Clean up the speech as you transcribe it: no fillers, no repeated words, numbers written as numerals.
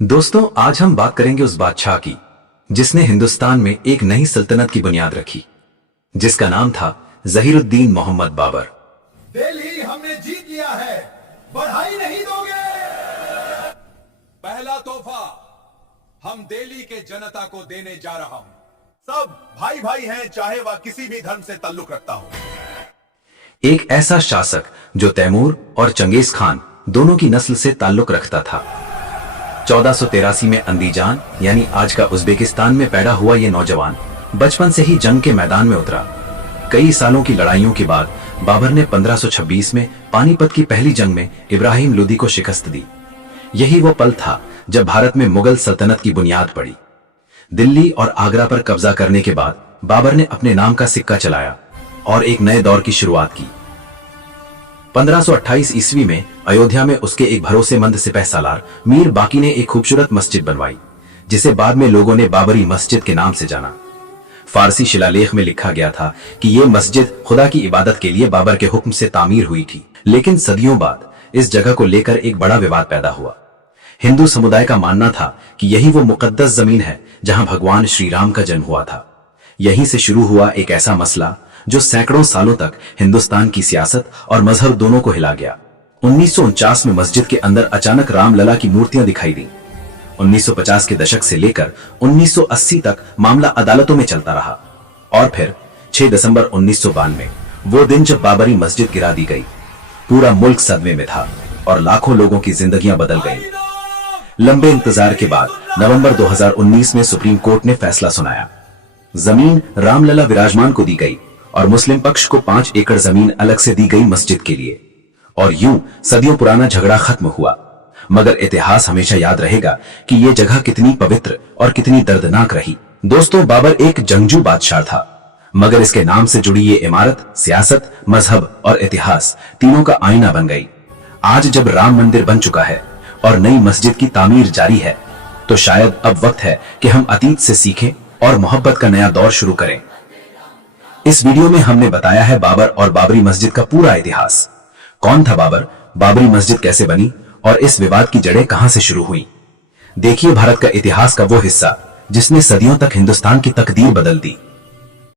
दोस्तों, आज हम बात करेंगे उस बादशाह की जिसने हिंदुस्तान में एक नई सल्तनत की बुनियाद रखी, जिसका नाम था जहीरुद्दीन मोहम्मद बाबर। दिल्ली हमने जीत लिया है, बढ़ाई नहीं दोगे। पहला तोहफा हम दिल्ली के जनता को देने जा रहा हूं। सब भाई भाई हैं, चाहे वह किसी भी धर्म से ताल्लुक रखता हो। एक ऐसा शासक जो तैमूर और चंगेज खान दोनों की नस्ल से ताल्लुक रखता था। 1483 में अंदीजान यानी आज का उज्बेकिस्तान में पैदा हुआ ये नौजवान बचपन से ही जंग के मैदान में उतरा। कई सालों की लड़ाइयों के बाद बाबर ने 1526 में पानीपत की पहली जंग में इब्राहिम लोदी को शिकस्त दी। यही वो पल था जब भारत में मुगल सल्तनत की बुनियाद पड़ी। दिल्ली और आगरा पर कब्जा करने के बाद बाबर ने अपने नाम का सिक्का चलाया और एक नए दौर की शुरुआत की। 1528 ईस्वी में अयोध्या में उसके एक भरोसेमंद सिपहसालार मीर बाकी ने एक खूबसूरत मस्जिद बनवाई, जिसे बाद में लोगों ने बाबरी मस्जिद के नाम से जाना। फारसी शिलालेख में लिखा गया था कि यह मस्जिद खुदा की इबादत के लिए बाबर के हुक्म से तामीर हुई थी, लेकिन सदियों बाद इस जगह को लेकर एक बड़ा विवाद पैदा हुआ। हिंदू समुदाय का मानना था कि यही वो मुकद्दस जमीन है जहां भगवान श्री राम का जन्म हुआ था। यहीं से शुरू हुआ एक ऐसा मसला जो सैकड़ों सालों तक हिंदुस्तान की सियासत और मजहब दोनों को हिला गया। 1949 में मस्जिद के अंदर अचानक रामलला की मूर्तियां दिखाई दी। 1950 के दशक से लेकर 1980 तक मामला अदालतों में चलता रहा और फिर 6 दिसंबर 1992 वो दिन जब बाबरी मस्जिद गिरा दी गई। पूरा मुल्क सदमे में था और लाखों लोगों की जिंदगियां बदल गईं। लंबे इंतजार के बाद नवंबर 2019 में सुप्रीम कोर्ट ने फैसला सुनाया। जमीन रामलला विराजमान को दी गई और मुस्लिम पक्ष को 5 एकड़ जमीन अलग से दी गई मस्जिद के लिए। और यूं सदियों पुराना झगड़ा खत्म हुआ। मगर इतिहास हमेशा याद रहेगा कि यह जगह कितनी पवित्र और कितनी दर्दनाक रही। दोस्तों, बाबर एक जंगजू बादशाह था, मगर इसके नाम से जुड़ी ये इमारत सियासत, मजहब और इतिहास तीनों का आईना बन गई। आज जब राम मंदिर बन चुका है और नई मस्जिद की तामीर जारी है, तो शायद अब वक्त है कि हम अतीत से सीखें और मोहब्बत का नया दौर शुरू करें। इस वीडियो में हमने बताया है बाबर और बाबरी मस्जिद का पूरा इतिहास। कौन था बाबर, बाबरी मस्जिद कैसे बनी और इस विवाद की जड़ें कहां से शुरू हुई। देखिए भारत का इतिहास का वो हिस्सा जिसने सदियों तक हिंदुस्तान की तकदीर बदल दी।